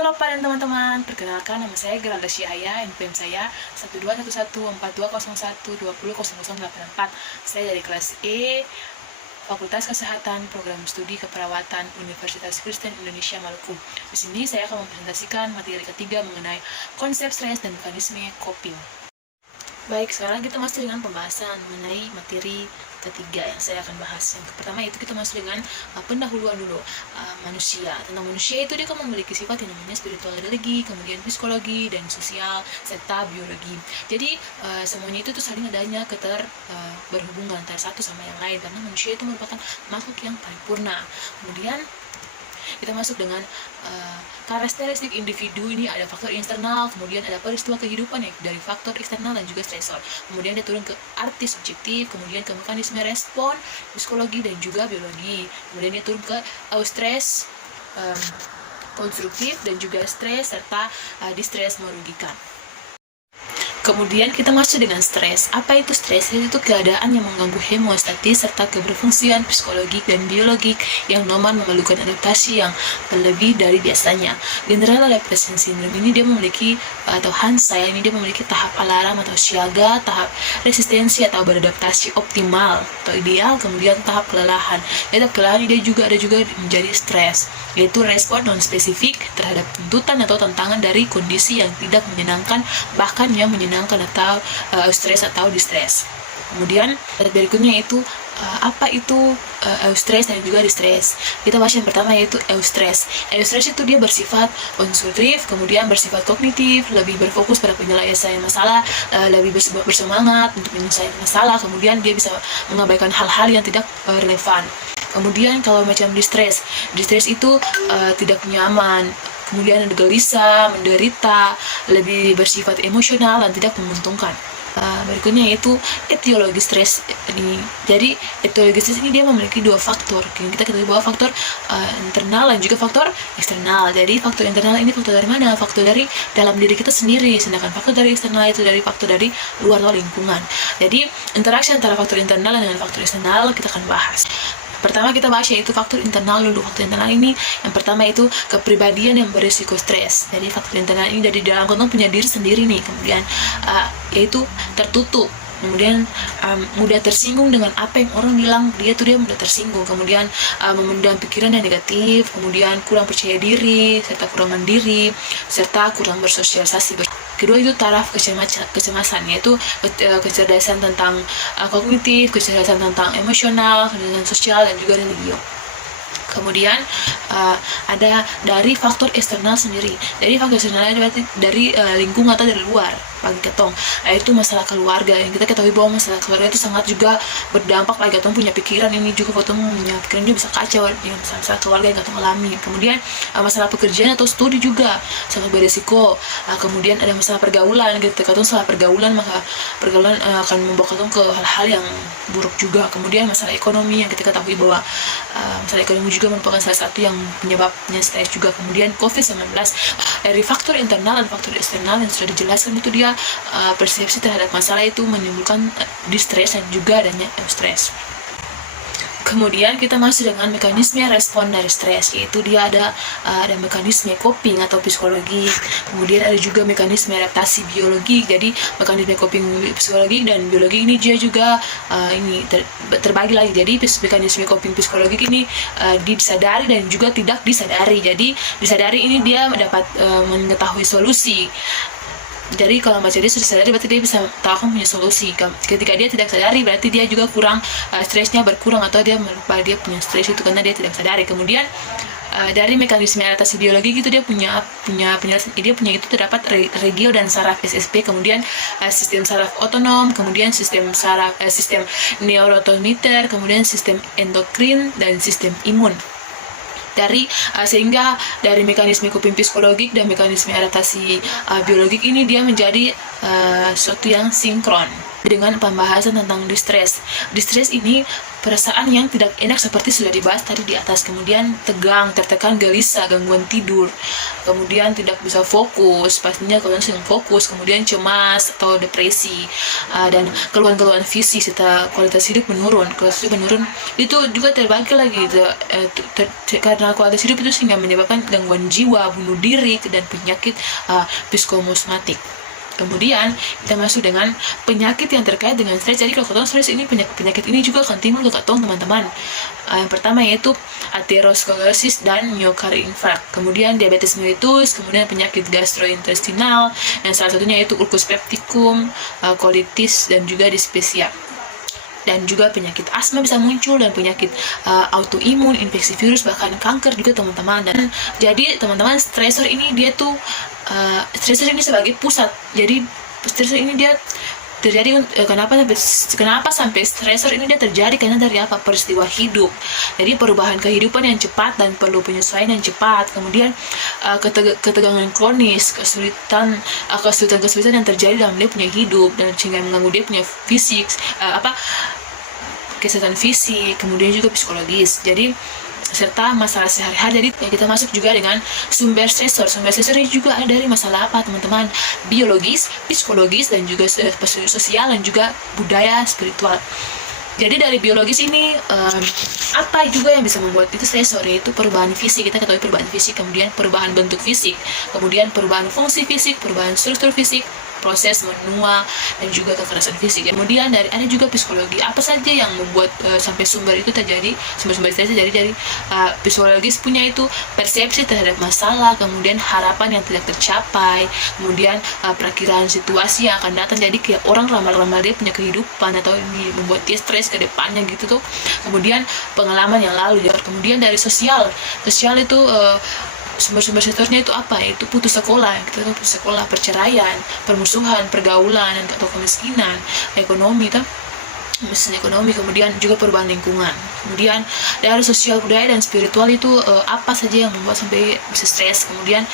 Halo kalian teman-teman, perkenalkan nama saya Geralda Syahaya, NPM saya 12114201200084. Saya dari kelas E, Fakultas Kesehatan, Program Studi Keperawatan, Universitas Kristen Indonesia Maluku. Di sini saya akan mempresentasikan materi ketiga mengenai konsep stres dan mekanisme coping. Baik, sekarang kita masuk dengan pembahasan mengenai materi ketiga yang saya akan bahas. Yang pertama itu kita masuk dengan pendahuluan dulu manusia. Tentang manusia itu dia kan memiliki sifat yang namanya spiritual religi, kemudian psikologi dan sosial serta biologi. Jadi semuanya itu tuh saling adanya berhubungan antara satu sama yang lain karena manusia itu merupakan makhluk yang paripurna. Kemudian kita masuk dengan karakteristik individu. Ini ada faktor internal, kemudian ada peristiwa kehidupan ya, dari faktor eksternal dan juga stresor. Kemudian dia turun ke arti subjektif, kemudian ke mekanisme respon, psikologi dan juga biologi. Kemudian dia turun ke stres konstruktif dan juga stres serta distres merugikan. Kemudian kita masuk dengan stres. Apa itu stres? Itu keadaan yang mengganggu hemostatis serta keberfungsian psikologik dan biologik yang normal memerlukan adaptasi yang berlebih dari biasanya. General Depression Syndrome ini dia memiliki atau Hansa ini dia memiliki tahap alarm atau siaga, tahap resistensi atau beradaptasi optimal atau ideal, kemudian tahap kelelahan. Tahap kelelahan dia juga menjadi stres, yaitu respon non spesifik terhadap tuntutan atau tantangan dari kondisi yang tidak menyenangkan bahkan yang menyenangkan atau stres atau distres. Kemudian berikutnya itu apa itu eustress dan juga distres. Kita bahas yang pertama yaitu eustress. Eustress itu dia bersifat konstruktif, kemudian bersifat kognitif, lebih berfokus pada penyelesaian masalah, lebih bersemangat untuk menyelesaikan masalah, kemudian dia bisa mengabaikan hal-hal yang tidak relevan. Kemudian kalau macam distres itu tidak nyaman, kemudian ada gelisah, menderita, lebih bersifat emosional dan tidak menguntungkan. Berikutnya yaitu etiologi stres ini. Jadi etiologi stres ini dia memiliki dua faktor. Kita ketahui bahwa faktor internal dan juga faktor eksternal. Jadi faktor internal ini faktor dari mana? Faktor dari dalam diri kita sendiri. Sedangkan faktor dari eksternal itu dari faktor dari luar atau lingkungan. Jadi interaksi antara faktor internal dengan faktor eksternal kita akan bahas. Pertama kita bahas yaitu faktor internal dulu. Faktor internal ini yang pertama itu kepribadian yang berisiko stres. Jadi faktor internal ini dari dalam kantong punya diri sendiri nih. Kemudian yaitu tertutup. Kemudian mudah tersinggung dengan apa yang orang bilang, dia mudah tersinggung. Kemudian memendam pikiran yang negatif, kemudian kurang percaya diri, serta kurang mandiri, serta kurang bersosialisasi. Kedua itu taraf kecemasan, yaitu kecerdasan tentang kognitif, kecerdasan tentang emosional, kecerdasan sosial dan juga religius. Kemudian ada dari faktor eksternal sendiri. Jadi faktor eksternal berarti dari lingkungan atau dari luar bagi ketong, yaitu masalah keluarga. Yang kita ketahui bahwa masalah keluarga itu sangat juga berdampak bagi ketong punya pikiran. Ini juga ketong punya pikiran juga bisa kacau dengan masalah keluarga yang ketong alami. Kemudian masalah pekerjaan atau studi juga sangat beresiko. Kemudian ada masalah pergaulan. Ketika ketong salah pergaulan, maka pergaulan akan membawa ketong ke hal-hal yang buruk juga. Kemudian masalah ekonomi yang kita ketahui bahwa masalah ekonomi juga merupakan salah satu yang penyebabnya stres juga. Kemudian COVID-19, dari faktor internal dan faktor eksternal yang sudah dijelaskan itu dia persepsi terhadap masalah itu menimbulkan distres dan juga adanya stres. Kemudian kita masuk dengan mekanisme respon dari stres, yaitu dia ada mekanisme coping atau psikologi. Kemudian ada juga mekanisme adaptasi biologi. Jadi mekanisme coping psikologi dan biologi ini dia juga terbagi lagi. Jadi mekanisme coping psikologi ini disadari dan juga tidak disadari. Jadi disadari ini dia dapat mengetahui solusi. Jadi kalau macam dia sudah sadari berarti dia bisa tahu punya solusi. Ketika dia tidak sadari berarti dia juga kurang stresnya berkurang atau dia melupa dia punya stres itu karena dia tidak sadari. Kemudian dari mekanisme adaptasi biologi itu dia punya penjelasan. Dia punya itu terdapat regio dan saraf SSP, kemudian sistem saraf otonom, kemudian sistem neurotransmitter, kemudian sistem endokrin dan sistem imun. Sehingga dari mekanisme coping psikologik dan mekanisme adaptasi biologik ini dia menjadi suatu yang sinkron. Dengan pembahasan tentang distress. Distress ini perasaan yang tidak enak seperti sudah dibahas tadi di atas. Kemudian tegang, tertekan, gelisah, gangguan tidur. Kemudian tidak bisa fokus, pastinya kalian sering fokus. Kemudian cemas atau depresi. Dan keluhan-keluhan fisik serta kualitas hidup menurun. Kualitas hidup menurun itu juga terbagi lagi. Karena kualitas hidup itu sehingga menyebabkan gangguan jiwa, bunuh diri, dan penyakit psikosomatik. Kemudian kita masuk dengan penyakit yang terkait dengan stres. Jadi kalau ketong stres ini, penyakit ini juga akan timbul ke ketong teman-teman. Yang pertama yaitu aterosklerosis dan myocardial infarct. Kemudian diabetes mellitus, kemudian penyakit gastrointestinal, dan salah satunya yaitu ulcus pepticum, colitis, dan juga dispepsia. Dan juga penyakit asma bisa muncul, dan penyakit autoimun, infeksi virus, bahkan kanker juga teman-teman. Dan jadi teman-teman, stresor ini dia tuh stresor ini sebagai pusat. Jadi stresor ini dia terjadi kenapa sampai stresor ini dia terjadi, karena dari apa? Peristiwa hidup. Jadi perubahan kehidupan yang cepat dan perlu penyesuaian yang cepat. Kemudian ketegangan kronis, kesulitan yang terjadi dalam dia punya hidup, dan sehingga mengganggu dia punya fisik, kesehatan fisik, kemudian juga psikologis. Jadi serta masalah sehari-hari. Jadi kita masuk juga dengan sumber stresor. Sumber stresor ini juga ada dari masalah apa teman-teman? Biologis, psikologis, dan juga sosial, dan juga budaya spiritual. Jadi dari biologis ini apa juga yang bisa membuat itu stresor, yaitu perubahan fisik. Kita ketahui perubahan fisik, kemudian perubahan bentuk fisik, kemudian perubahan fungsi fisik, perubahan struktur fisik, proses menua, dan juga kekerasan fisik. Kemudian ada juga psikologi. Apa saja yang membuat sampai sumber itu terjadi, sumber stres terjadi dari psikologis punya itu persepsi terhadap masalah, kemudian harapan yang tidak tercapai, kemudian perakiraan situasi yang akan datang. Jadi kayak orang ramal-ramal dia punya kehidupan, atau ini membuat dia stres ke depannya gitu tuh. Kemudian pengalaman yang lalu ya. Kemudian dari sosial itu sumber-sumber stresnya itu apa? Itu putus sekolah, kita tahu putus sekolah, perceraian, permusuhan, pergaulan, atau kemiskinan, ekonomi, kemudian juga perubahan lingkungan. Kemudian dari sosial, budaya, dan spiritual itu apa saja yang membuat sampai bisa stres. Kemudian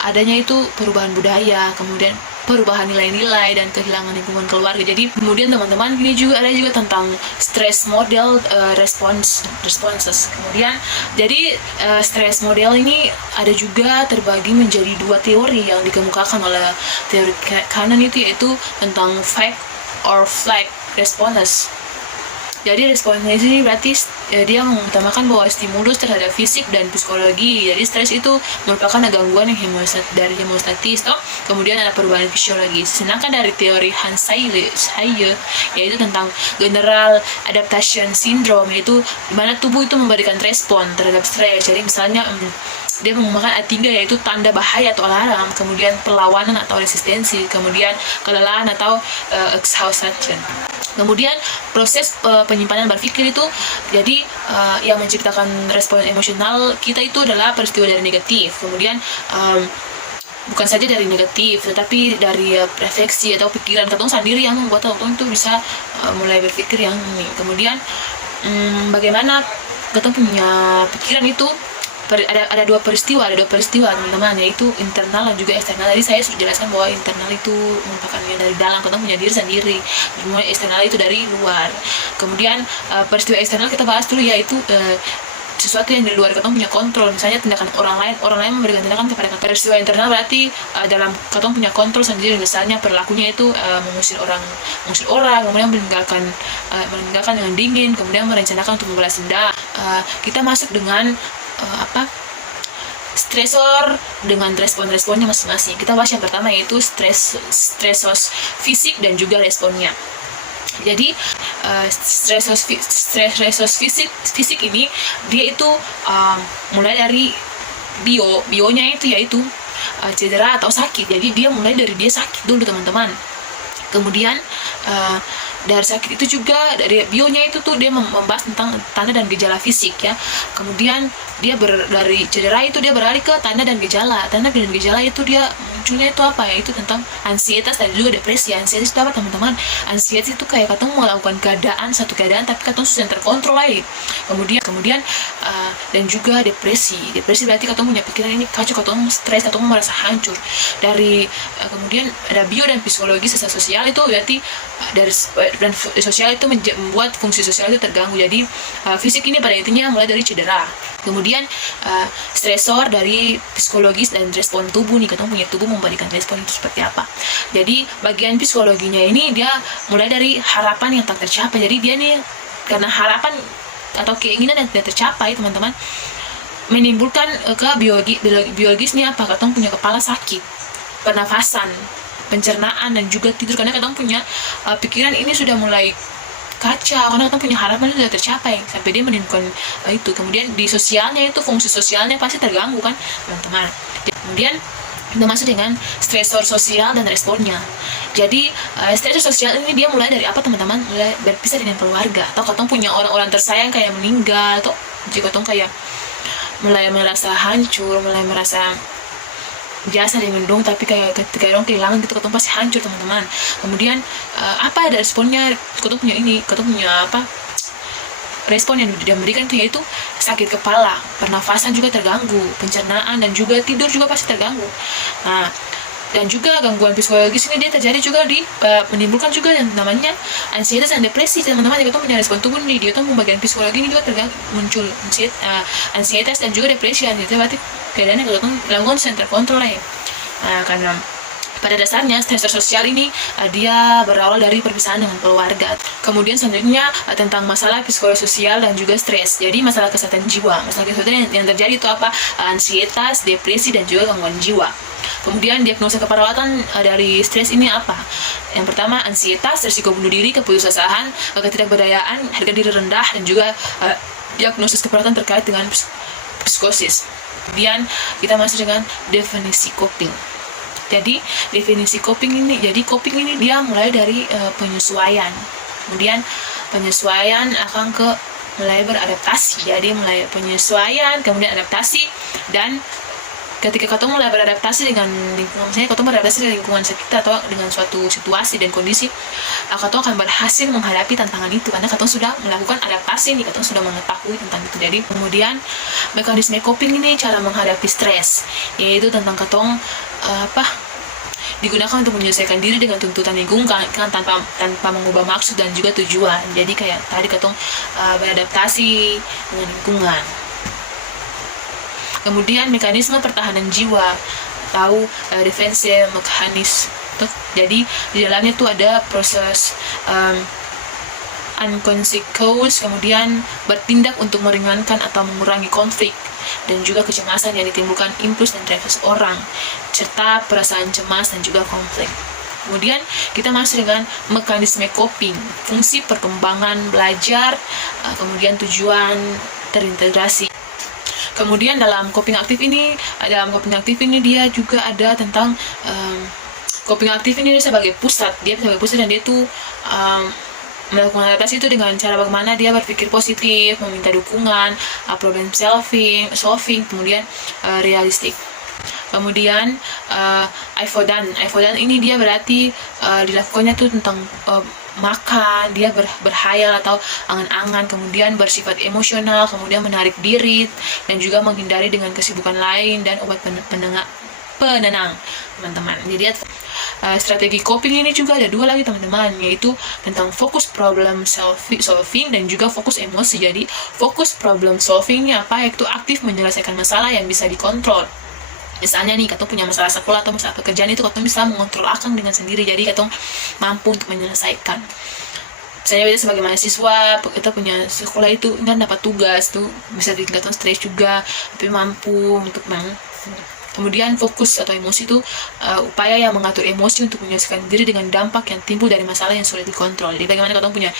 adanya itu perubahan budaya, kemudian perubahan nilai-nilai, dan kehilangan lingkungan keluarga. Jadi kemudian teman-teman, ini juga ada juga tentang stress model responses. Kemudian jadi stress model ini ada juga terbagi menjadi dua teori yang dikemukakan oleh teori Kahneman, itu yaitu tentang fight or flight response. Jadi responnya ini berarti dia mengutamakan bahwa stimulus terhadap fisik dan psikologi. Jadi stres itu merupakan gangguan yang dari hemostatis, kemudian ada perubahan fisiologis. Sedangkan dari teori Hans Selye yaitu tentang general adaptation syndrome, yaitu di mana tubuh itu memberikan respon terhadap stres. Jadi misalnya dia menggunakan A3, yaitu tanda bahaya atau alarm, kemudian perlawanan atau resistensi, kemudian kelelahan atau exhaustion. Kemudian proses penyimpanan berpikir itu, jadi yang menciptakan respon emosional kita itu adalah peristiwa dari negatif. Kemudian bukan saja dari negatif, tetapi dari refleksi atau pikiran ketong sendiri yang membuat ketong itu bisa mulai berpikir yang ini. Kemudian bagaimana ketong punya pikiran itu, ada dua peristiwa teman-teman, yaitu internal dan juga eksternal. Jadi saya sudah jelaskan bahwa internal itu merupakan yang dari dalam, kita punya diri sendiri, kemudian eksternal itu dari luar. Kemudian peristiwa eksternal kita bahas dulu, yaitu sesuatu yang di luar kita punya kontrol. Misalnya tindakan orang lain memberikan tindakan kepada kita. Peristiwa internal berarti dalam kita punya kontrol sendiri. Misalnya perilakunya itu mengusir orang, kemudian meninggalkan dengan dingin, kemudian merencanakan untuk membalas dendam. Kita masuk dengan stresor dengan respon-responnya masing-masing. Kita bahas yang pertama, yaitu stresor fisik dan juga responnya. Jadi stresor fisik ini dia itu mulai dari bionya itu yaitu cedera atau sakit. Jadi dia mulai dari dia sakit dulu teman-teman. Kemudian dari sakit itu juga, dari bionya itu tuh dia membahas tentang tanda dan gejala fisik ya. Kemudian dia dari cedera itu dia beralih ke tanda dan gejala. Tanda dan gejala itu dia munculnya itu apa ya, itu tentang ansietas dan juga depresi. Ansietas itu apa teman-teman? Ansietas itu kayak katong melakukan satu keadaan tapi katong sudah terkontrol lagi. Kemudian dan juga depresi berarti katong punya pikiran ini kacau, katong stres, katong merasa hancur. Dari kemudian ada bio dan psikologi serta sosial, itu berarti dari dan sosial itu membuat fungsi sosial itu terganggu. Jadi fisik ini pada intinya mulai dari cedera. Kemudian stresor dari psikologis dan respon tubuh nih, katong punya tubuh memberikan respon itu seperti apa. Jadi bagian psikologinya ini dia mulai dari harapan yang tak tercapai. Jadi dia nih karena harapan atau keinginan yang tidak tercapai teman-teman, menimbulkan ke biologis nih apa, katong punya kepala sakit, pernafasan, pencernaan, dan juga tidur, karena katong punya pikiran ini sudah mulai kacau, karena katong punya harapan itu sudah tercapai sampai dia menimbulkan itu. Kemudian di sosialnya itu fungsi sosialnya pasti terganggu kan teman-teman. Kemudian kita masuk dengan stresor sosial dan responnya. Jadi stresor sosial ini dia mulai dari apa teman-teman? Mulai berpisah dengan keluarga, atau katong punya orang-orang tersayang kayak meninggal, atau jika katong kayak mulai merasa hancur, mulai merasa jasa dimendung, tapi kayak ketika orang kehilangan gitu katong pasti hancur teman-teman. Kemudian apa ada responnya? Katong punya apa? Respon yang diberikan itu yaitu sakit kepala, pernafasan juga terganggu, pencernaan, dan juga tidur juga pasti terganggu. Nah, dan juga gangguan psikologis ini dia terjadi juga menimbulkan juga yang namanya ansietas dan depresi teman-teman. Jadi kita punya respon tubuh nih, dia tuh bagian psikologi ini juga muncul ansietas dan juga depresi. Itu berarti keadaannya kalau lakukan center kontrol ya. Karena pada dasarnya stresor sosial ini dia berawal dari perpisahan dengan keluarga. Kemudian selanjutnya tentang masalah psikososial dan juga stres. Jadi masalah kesehatan jiwa. Masalah kesehatan yang terjadi itu apa? Ansietas, depresi, dan juga gangguan jiwa. Kemudian diagnosa keperawatan dari stres ini apa? Yang pertama ansietas, risiko bunuh diri, keputusasaan, ketidakberdayaan, harga diri rendah, dan juga diagnosis keperawatan terkait dengan psikosis. Kemudian kita masuk dengan definisi coping. Jadi definisi coping ini, dia mulai dari penyesuaian. Kemudian penyesuaian akan ke mulai beradaptasi. Jadi mulai penyesuaian, kemudian adaptasi, dan ketika katong mulai beradaptasi dengan lingkungan, misalnya katong beradaptasi dengan lingkungan sekitar atau dengan suatu situasi dan kondisi, katong akan berhasil menghadapi tantangan itu karena katong sudah melakukan adaptasi nih, katong sudah mengetahui tentang itu. Jadi kemudian mekanisme coping ini cara menghadapi stres, yaitu tentang katong digunakan untuk menyelesaikan diri dengan tuntutan lingkungan kan, tanpa mengubah maksud dan juga tujuan. Jadi kayak tadi katong beradaptasi dengan lingkungan. Kemudian mekanisme pertahanan jiwa atau defense mekanisme. Jadi di dalamnya tuh ada proses unconscious cause, kemudian bertindak untuk meringankan atau mengurangi konflik dan juga kecemasan yang ditimbulkan impuls dan reaksi orang, serta perasaan cemas dan juga konflik. Kemudian kita masuk dengan mekanisme coping, fungsi perkembangan belajar, kemudian tujuan terintegrasi. Kemudian dalam coping aktif ini dia juga ada tentang coping aktif ini sebagai pusat, dan dia tuh melakukan adaptasi itu dengan cara bagaimana dia berpikir positif, meminta dukungan, problem solving, kemudian realistik. Kemudian Aifodan ini dia berarti dilakukannya tuh tentang makan, dia berhayal atau angan-angan, kemudian bersifat emosional, kemudian menarik diri dan juga menghindari dengan kesibukan lain, dan obat penenang teman-teman. Jadi strategi coping ini juga ada dua lagi teman-teman, yaitu tentang fokus problem solving dan juga fokus emosi. Jadi fokus problem solving ini apa? Yaitu aktif menyelesaikan masalah yang bisa dikontrol. Misalnya nih, katong punya masalah sekolah atau masalah pekerjaan, itu katong bisa mengontrol akang dengan sendiri. Jadi katong mampu untuk menyelesaikan. Misalnya kita sebagai mahasiswa, kita punya sekolah itu kan dapat tugas tuh bisa bikin katong stres juga, tapi mampu untuk Kemudian fokus atau emosi itu upaya yang mengatur emosi untuk menyelesaikan diri dengan dampak yang timbul dari masalah yang sulit dikontrol. Jadi bagaimana katong punya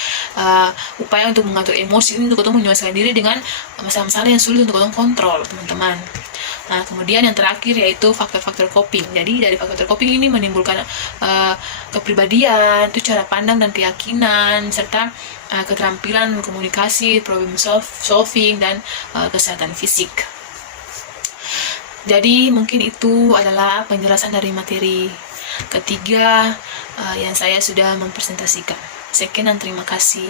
upaya untuk mengatur emosi ini untuk katong menyelesaikan diri dengan masalah-masalah yang sulit untuk katong kontrol, teman-teman. Nah, kemudian yang terakhir yaitu faktor-faktor coping. Jadi dari faktor coping ini menimbulkan kepribadian, itu cara pandang dan keyakinan, serta keterampilan komunikasi, problem solving, dan kesehatan fisik. Jadi mungkin itu adalah penjelasan dari materi ketiga yang saya sudah mempresentasikan. Sekian dan terima kasih.